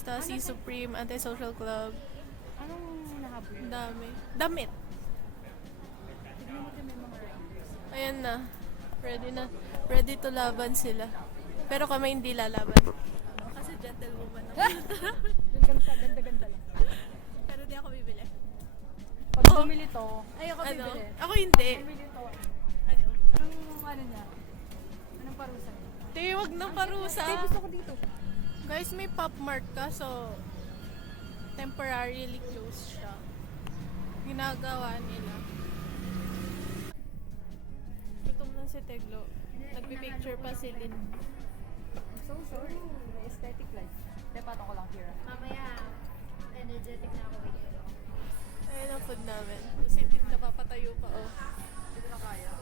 Stasi Supreme, Anti-Social Club. Anong nahabol? Ang dami. Damit. Tignan mo din may mga riders. Ayan na. Ready na. Ready to laban sila. Pero kami hindi lalaban. Kasi gentlewoman ako. Yung ganda-ganda lang. Pero di ako bibili. Pag Oh. bumili to, ayoko Ano? bibili. Ako hindi. Pag bumili to, Ano? anong ano niya? Anong parusa niya? Te, wag ng parusa. Ay, gusto ko dito. Guys, may pop mart ka, so temporarily closed siya. Ginagawa nila. Gutom na si Teglo. Nagpipicture pa si Lynn. I'm so sorry. May aesthetic life. Tepato ko lang, Kira. Mamaya, energetic na ako with you. Ayun ang food namin. Kasi hindi napapatayo pa, oh. Hindi na kaya.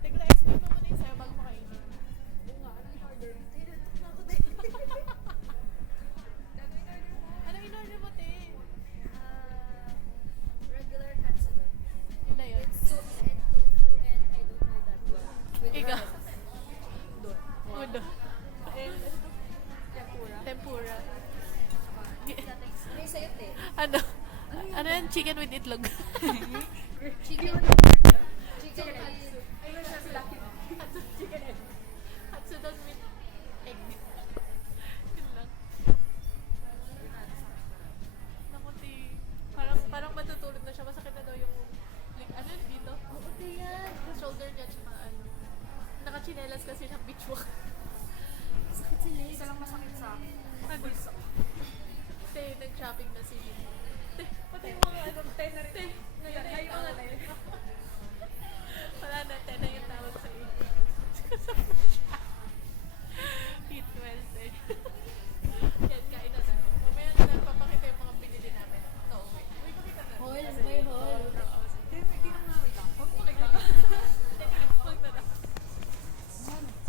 Teglo, explain mo muna yung sa'yo bago makainin. Oo nga, anong order? Anong in-order mo, te? Regular katsudon. Yun na yun. With soup and tofu and I don't know that one. With Ikaw. rice. Doon. Udo. Tempura. Tempura. May sayot eh. Ano? Ano yan? Chicken with itlog. Chicken. Chicken katsu. Ay, wala si Lucky. Chicken egg. Katsudon with egg. Yun lang. Naku, te. Parang matutulog na siya. Masakit na daw yung ano yun dito? Oo, te yan. Yung shoulder niya tsaka ano. Nakachinelas kasi siyang beach walk. Sakit sa legs. Isa lang masakit sa akin. Ano? Te, nag-shopping na si Lynn. Te, pati yung mga ano, te na rin. Te, ngayon na yung mga te. Wala na, te na yung tawag sa iyo. Eat well, te. Yan, kain na tayo. Mamaya na lang papakita yung mga binili namin. Ito, uwi. Uwi, pakita na. Hol, may hol. Hindi, may kinangawit ako. Huwag mo kaya. Huwag na lang.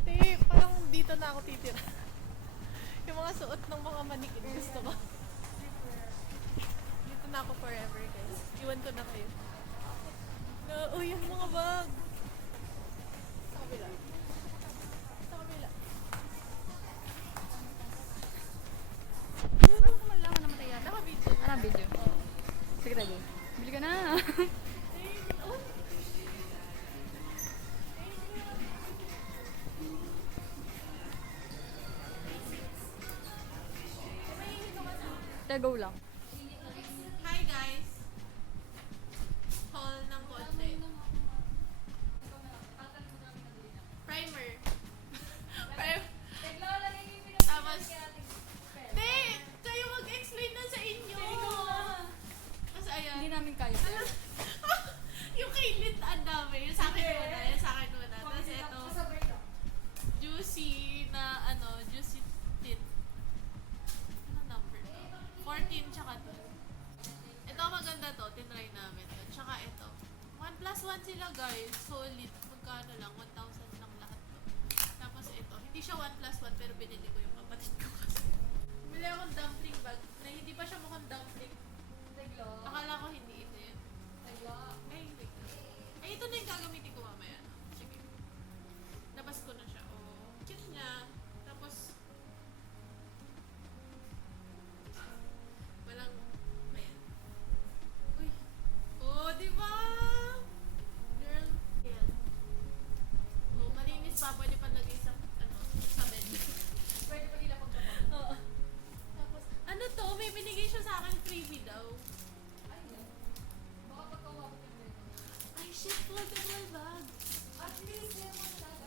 Te, parang dito na ako titira. Yung mga suot ng mga manikin, gusto ko. Dito na ako forever, guys. Iwan ko na kayo. Oh, yung mga bag. Sa kabila. Sa kabila. Ano ko malaman naman tayo yata? Naka-video. Anong video? Sige tayo. Bili ka na. Oh. Go lang. Hi, guys. Haul ng konti. Primer. Tapos, te, kayo mag-explain na sa inyo. Kasi ayan. Hindi namin kaya. Alam, yung kay Lit, ang dami. Yung sa akin muna. Yung sa akin muna. Tapos ito, juicy na, juicy tit. Ano number to? 14 tsaka to. Ito maganda to. Tinry namin to. Tsaka ito. 1+1 sila, guys. Solid. Magkano lang? 1,000 lang lahat to. Tapos ito. Hindi siya 1+1 pero binili ko yung kapatid ko kasi. Bumili akong dumpling bag na hindi pa siya mukhang dumpling. Akala ko hindi ito yun. Ay, hindi. Ay, ito na yung gagamitin ko mamaya. Sige. Labas ko na siya. Oh, cute niya. Tapos, walang, ayan. Uy. Oh, di ba? Girl. Ayan. Oh, malinis pa. Pwede pa lagay sa, sa bed. Pwede pa nila pagkabang. Oo. Tapos, ano to? May binigay siya sa akin freebie daw. Ay, shit, foldable bag.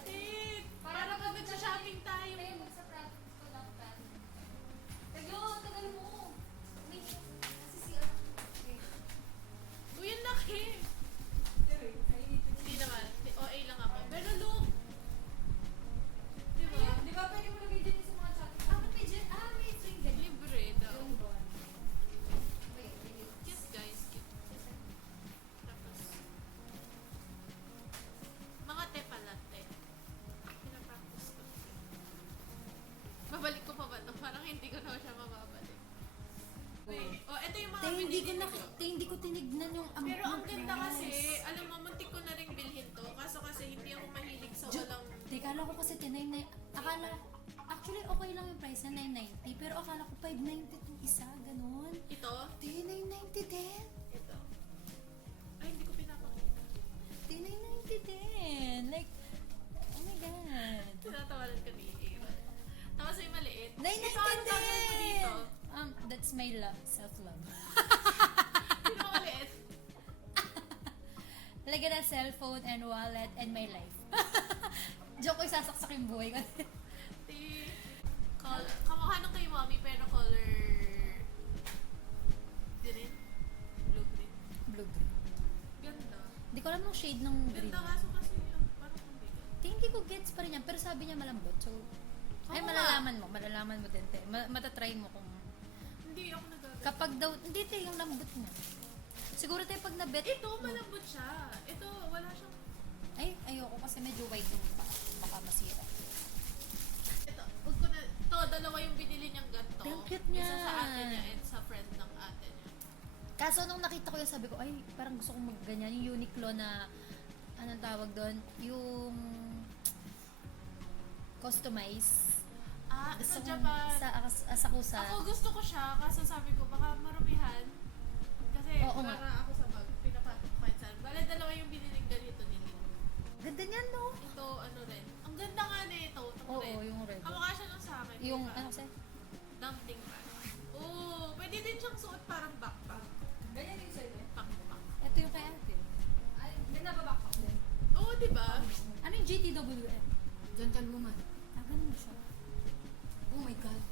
Tit, para pag nagsha-shopping tayo. Uy, ang laki. Hindi naman. OA lang ako. Pero look. Diba? Libre daw. Cute, guys. Cute. Tapos, mga te pala, te. Pinapractice ko. Babalik ko pa ba ito? Parang hindi ko na siya mababalik. Wait. Oh, ito yung mga binili ko. Hindi ko tinignan yung Pero ang ganda kasi, alam mo, muntik ko na rin bilhin to. Kaso kasi hindi ako mahilig sa walang... Teka, akala ko kasi tinay na, akala Actually, okay lang yung price na 990. Pero akala ko 590 itong isa. Ganun. Ito? Di, 990 din. Ito. Ay, hindi ko pinapakita. Di, 990 din. Like, oh my God. Tinatawanan ka ni Ira. Tapos yung maliit. 990 Ito, ano gagawin mo dito? That's my self-love. Sino maliit? Lagyan ng cellphone and wallet and my life. Joke ko, isasaksak yung buhay ko. Kamukha nung kay mommy pero color green. Blue green. Blue green. Ganda. Hindi ko alam nung shade ng green. Ganda kaso kasi parang hindi. Hindi ko gets pa rin yan, pero sabi niya malambot. So, ay Oo malalaman mo din, te. Matatry mo kung Hindi ako nagagawin. kapag daw, hindi te, yung lambot niya. Siguro tayo pag nabet. Ito, malambot siya. Ito, wala siyang... Ay, ayoko kasi medyo wide yung pa. Baka masira. Ito, huwag ko na... Ito, dalawa yung binili niyang ganito. Ang cute niya. Isa sa ate niya and sa friend ng ate niya. Kaso nung nakita ko yun, sabi ko, ay, parang gusto kong magganyan. Yung Uniqlo na, anong tawag doon? Yung customize. Sa kong- Japan. Sa kusa. Ako gusto ko siya, kaso sabi ko, baka marumihan. Kasi Oo wala nga. nga ako sa bag. Pinapatok ko kahit saan. Bale, dalawa yung biniling ganito nila. Ganda niyan, no? Ito, ano rin. Ang ganda nga na ito. Itong Oo, red. yung red. Kamukha siya nung sa akin. Yung, diba? ano kasi? Dumpling bag. Oo, pwede din siyang suot parang backpack. Ganyan yung sa'yo eh. Backpack. Ito yung kay ate. Ay, may nababackpack din. Oo, diba? Ano yung GTWM? Gentlewoman. Ganun siya. Oh my God.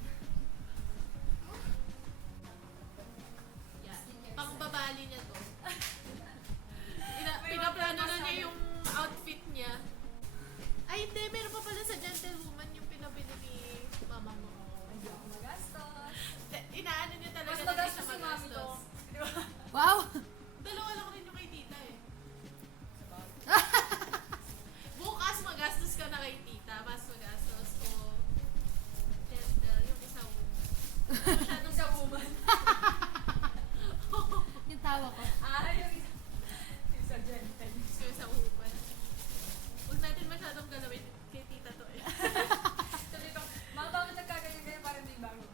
Yan. Pangbabali niya to. Pinaplano na niya yung outfit niya. Ay, hindi. Meron pa pala sa Gentlewoman yung pinabili ni mama mo. Hindi ako magastos. Inaano niya talaga Mas na hindi magastos siya si mami to. Di ba? Wow! Dalawa lang rin yung kay tita eh. Bukas magastos ka na kay tita. Mas magastos o gentle. Yung isang masyadong Sa woman. Yung tawa ko. Yung sa gentle. yung isang upan. Huwag natin masyadong galawin kay tita to eh. Sabi ko, mga bakit nagkaganyan-ganyan parang di bago?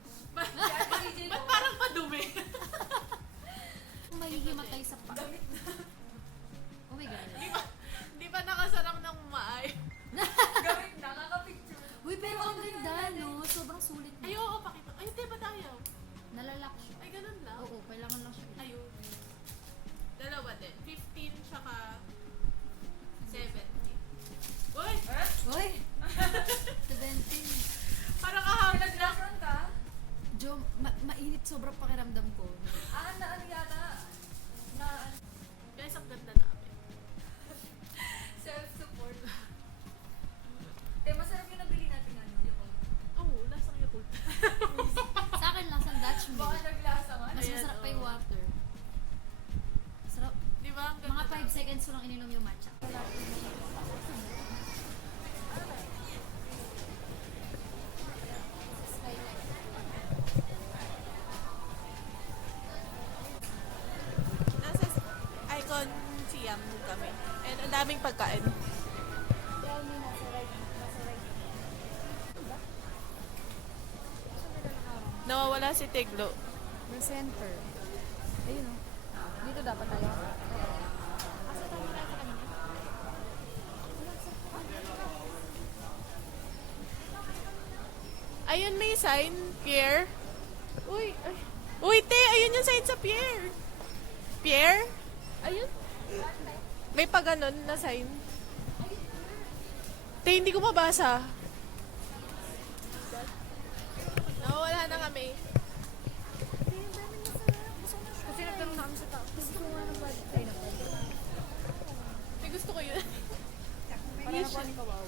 Ba't parang madumi? Mahihimatay sa pa. Damit na. Oh my God. Di ba nakasarang ng maay? Gamit na, kakapicture. Uy, pero ang ganda, no? Sobrang sulit Ay, niya. oo, pakita. Ay, di ba tayo? Nalalak siya. Ay, ganun lang. Oo, kailangan lang siya. Ayun. Dalawa din. 15 tsaka 70. Uy! Uy! 17. Parang kahapon lang. Nag-restaurant ka? Jo, mainit sobrang pakiramdam ko. Na ano yata? Na Guys, ang ganda namin. self-support. Masarap yung nabili natin ano, yung Oo, lasang Yakult. Sa akin lang, sa Dutch baka milk. naglasa nga. Mas Ayan, masarap pa oo. yung water. Sarap. Di ba? Ang ganda Mga 5 namin. seconds ko lang ininom yung matcha. Nasa Icon Siam kami. And ang daming pagkain. Nawawala si Tiglo. The center. Ayun o. Dito dapat tayo. Ayun, may sign. Pierre. Uy, ay. Uy, te! Ayun yung sign sa Pierre. Pierre? Ayun. May pa ganun na sign. Te, hindi ko mabasa. Nawawala na kami. Kasi nagtanong na kami sa tao. Gusto ko nga ng bad tayo na May gusto ko yun. Para na po ni Kawawa.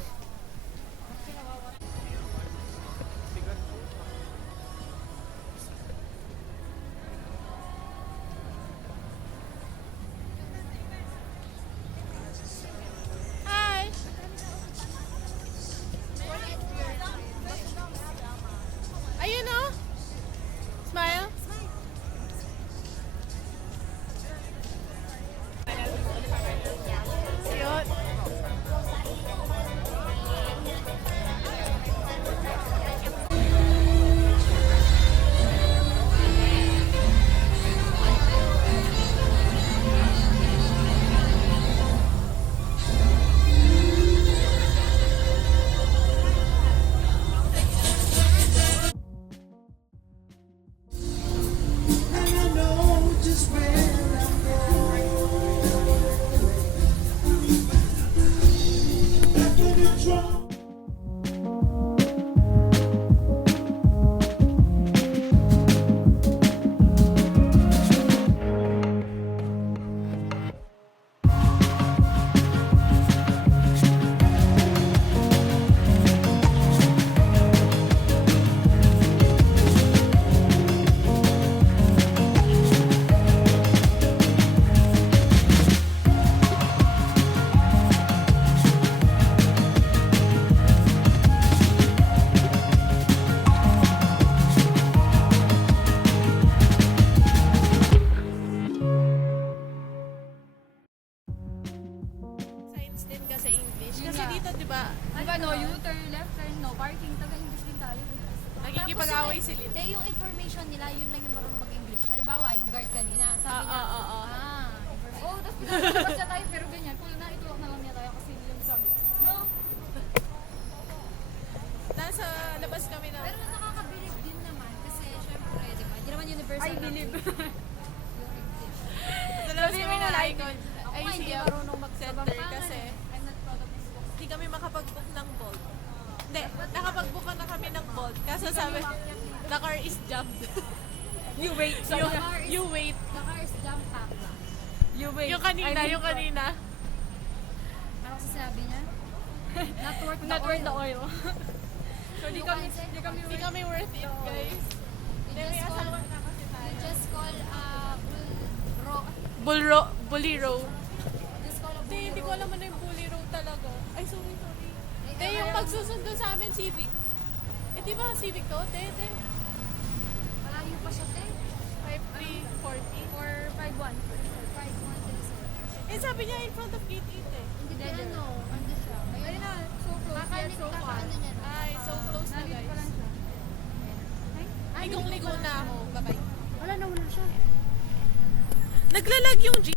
Hi! Ayun o. Smile. Yun. turn left, turn no, parking, taga-English din tayo. Nakikipag-away si Lynn. Hindi, yung information nila, yun lang yung marunong mag-English. Halimbawa, yung guard kanina, sabi niya, information. Oh, tapos pinapalabas na tayo, pero ganyan. Kung na, ituwak na lang niya tayo kasi yung sabi. No? Nasa labas kami na. Pero nakakabilib din naman kasi syempre, di ba? Hindi naman universal. I believe. Yung English. Sa labas kami na icon. Ako Ay, nga hindi siya. marunong Center magsabampangan kasi. I'm not proud of this book. Hindi kami makapag-book ng Bolt. Hindi, nakapag-book na kami ng Bolt. Kaso sabi, the car is jammed. You wait. You wait. The car is jump pack lang. You wait. Yung kanina. Ano kasi sabi niya? Not worth the Not worth the oil. oil. So, di Hindi kami worth it, guys. You May just call, asawa na kasi you tayo. just call Bully Row. just call a Hindi ko alam ano yung Bully Row talaga. Ay, sorry. Hindi, yung pagsusundo sa amin, Civic. Eh, di ba Civic to? Hindi. Malayo pa siya, te. 5340. Or 5-1. 5-1 Eh, sabi niya in front of gate 8 eh. Hindi pa ano, ando siya. Ayun na, so close. Yet so far. Kakaano niya na. Ay, so close na, Nandito pa guys. lang siya. Ligong-ligo na ako. Bye-bye. Wala na, wala siya. Naglalag yung Jeep.